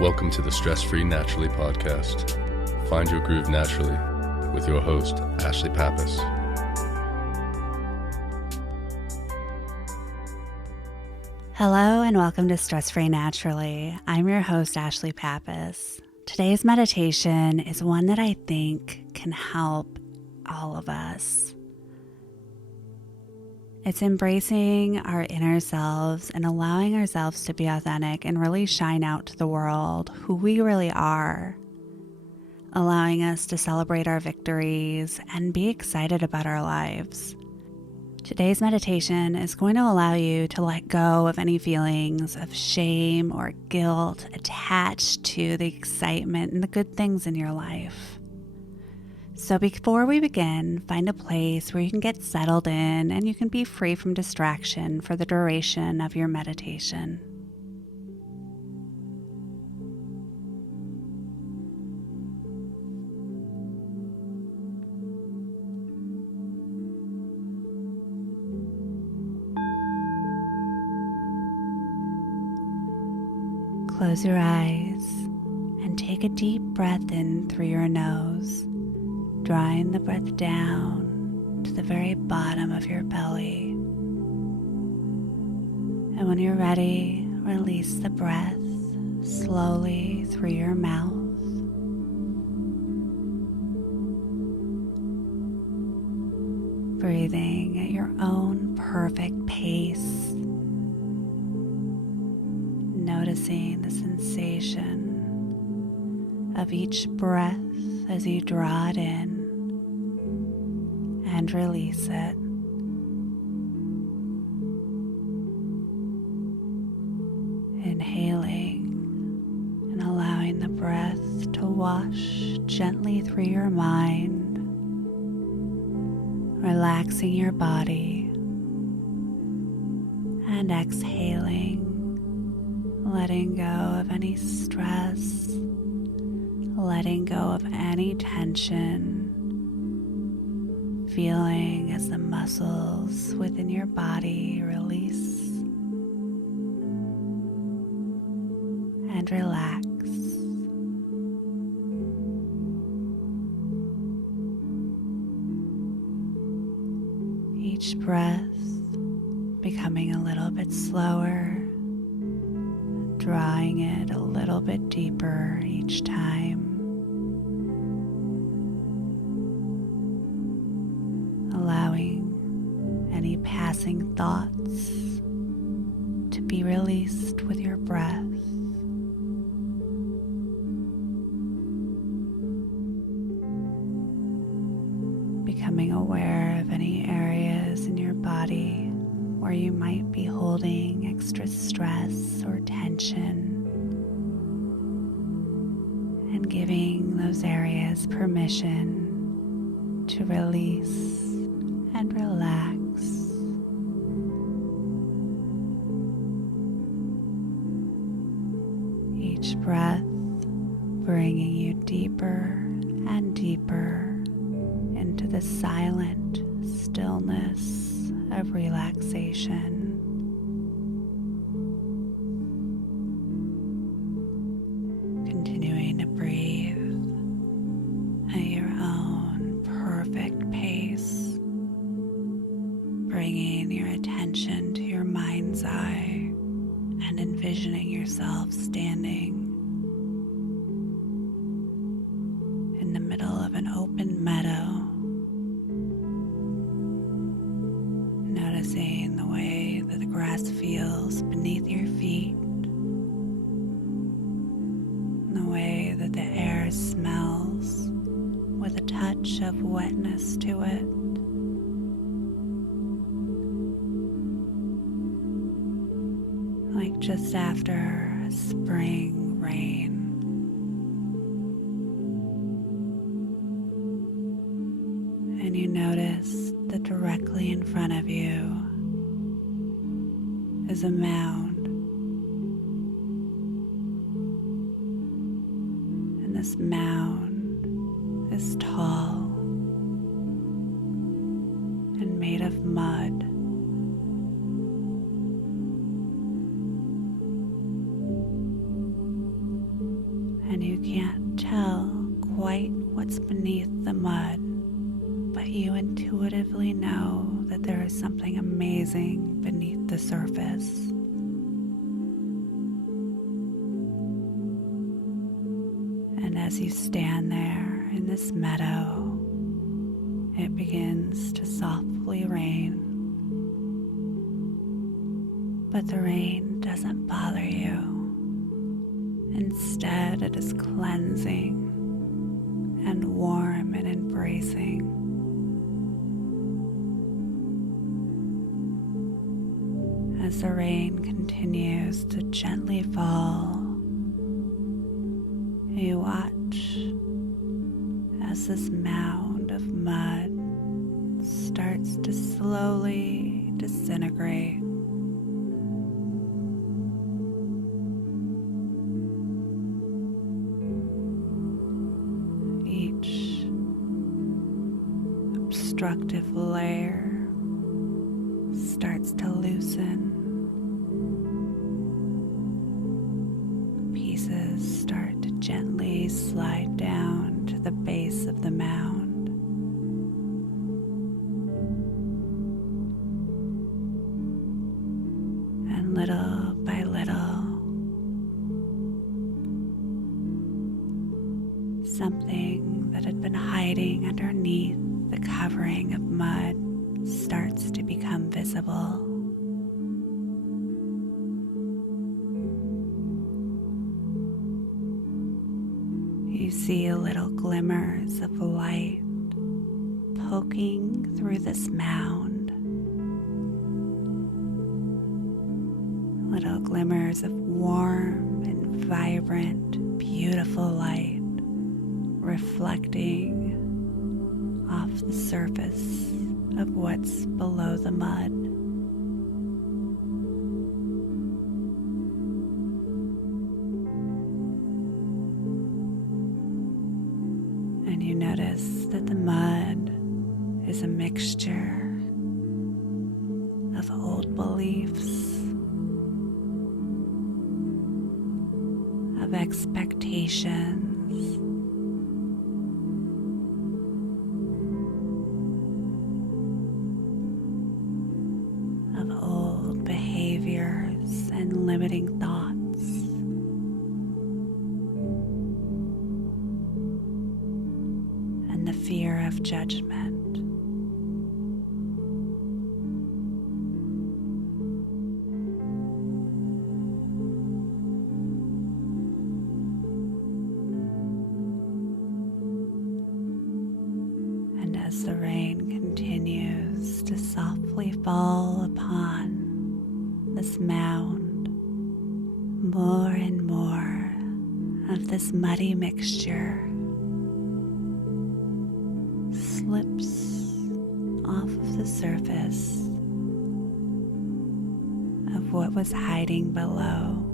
Welcome to the Stress-Free Naturally podcast. Find your groove naturally with your host, Ashlie Pappas. Hello and welcome to Stress-Free Naturally. I'm your host, Ashlie Pappas. Today's meditation is one that I think can help all of us. It's embracing our inner selves and allowing ourselves to be authentic and really shine out to the world who we really are, allowing us to celebrate our victories and be excited about our lives. Today's meditation is going to allow you to let go of any feelings of shame or guilt attached to the excitement and the good things in your life. So before we begin, find a place where you can get settled in and you can be free from distraction for the duration of your meditation. Close your eyes and take a deep breath in through your nose, drawing the breath down to the very bottom of your belly. And when you're ready, release the breath slowly through your mouth. Breathing at your own perfect pace. Noticing the sensation of each breath as you draw it in and release it. Inhaling and allowing the breath to wash gently through your mind, relaxing your body, and exhaling, letting go of any stress, letting go of any tension, feeling as the muscles within your body release and relax. Each breath becoming a little bit slower, drawing it a little bit deeper each time. Allowing any passing thoughts to be released with your breath. Becoming aware of any areas in your body where you might be holding extra stress or tension, and giving those areas permission to release and relax. Each breath bringing you deeper and deeper into the silent stillness of relaxation. Continuing to breathe at your own perfect pace, bringing your attention to your mind's eye and envisioning yourself standing in the middle of an open meadow. Noticing the way that the grass feels beneath your feet, and the way that the air smells with a touch of wetness to it. Like just after a spring rain. And you notice that directly in front of you is a mound. And this mound is tall and made of mud. and you can't tell quite what's beneath the mud, but you intuitively know that there is something amazing beneath the surface. And as you stand there in this meadow, it begins to softly rain. But the rain doesn't bother you. Instead, it is cleansing and warm and embracing. As the rain continues to gently fall, you watch as this mound of mud starts to slowly disintegrate. Each obstructive layer starts to loosen. Pieces start to gently slide down to the base of the mound. And little by little, something that had been hiding underneath the covering of mud starts to become visible. You see little glimmers of light poking through this mound. Little glimmers of warm and vibrant, beautiful light reflecting off the surface of what's below the mud. And you notice that the mud is a mixture of old beliefs, of expectations, of old behaviors and limiting thoughts. And the fear of judgment. And as the rain continues to softly fall upon this mound, more and more of this muddy mixture slips off of the surface of what was hiding below.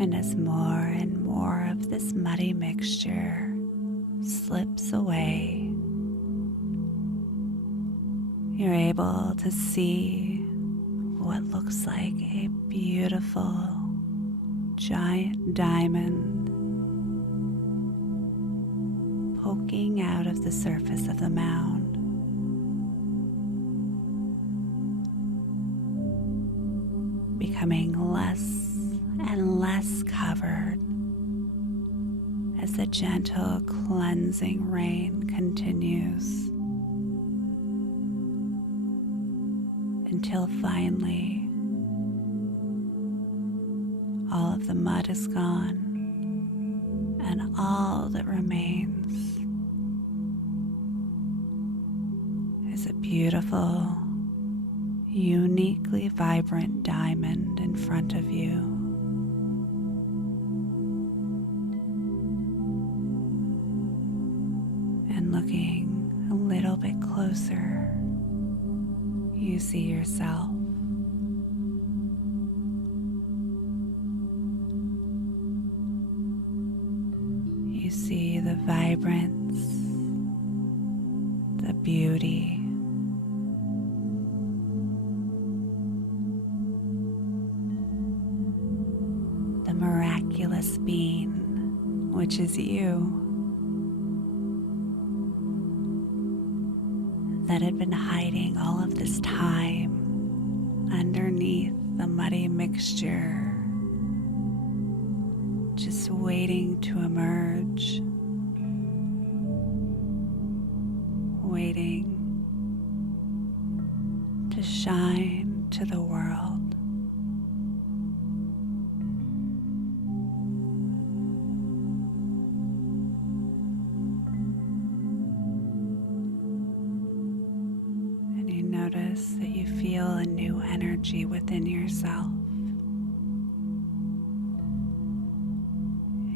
And as more and more of this muddy mixture slips away, you're able to see what looks like a beautiful giant diamond poking out of the surface of the mound. Becoming less and less covered as the gentle cleansing rain continues, until finally all of the mud is gone and all that remains is a beautiful, uniquely vibrant diamond in front of you. And looking a little bit closer, you see yourself. You You see the vibrance, the beauty, the miraculous being, which is you, that had been hiding all of this time underneath the muddy mixture, just waiting to emerge, waiting to shine to the world. And you notice that you feel a new energy within yourself.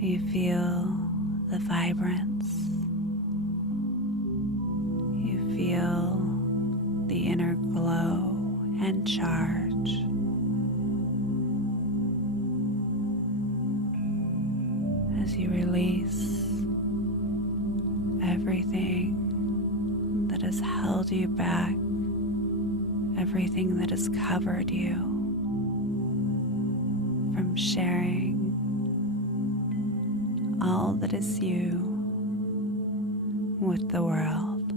You feel the vibrance. You feel the inner glow and charge. As you release everything that has held you back, everything that has covered you from sharing all that is you with the world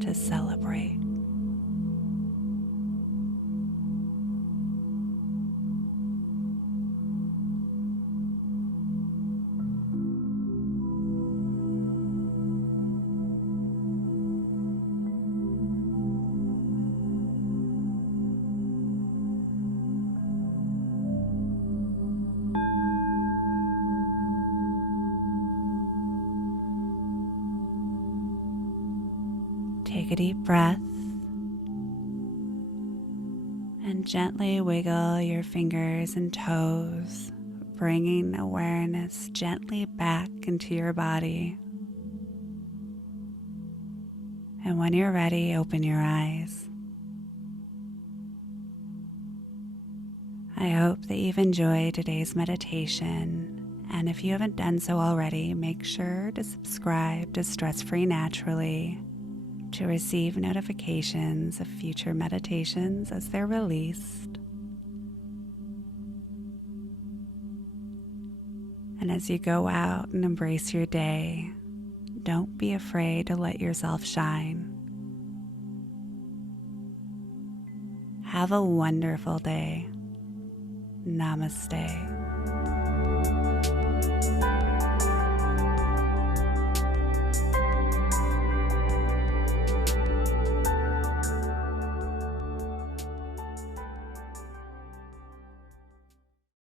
to celebrate. Take a deep breath and gently wiggle your fingers and toes, bringing awareness gently back into your body. And when you're ready, open your eyes. I hope that you've enjoyed today's meditation, and if you haven't done so already, make sure to subscribe to Stress Free Naturally to receive notifications of future meditations as they're released. And as you go out and embrace your day, don't be afraid to let yourself shine. Have a wonderful day. Namaste.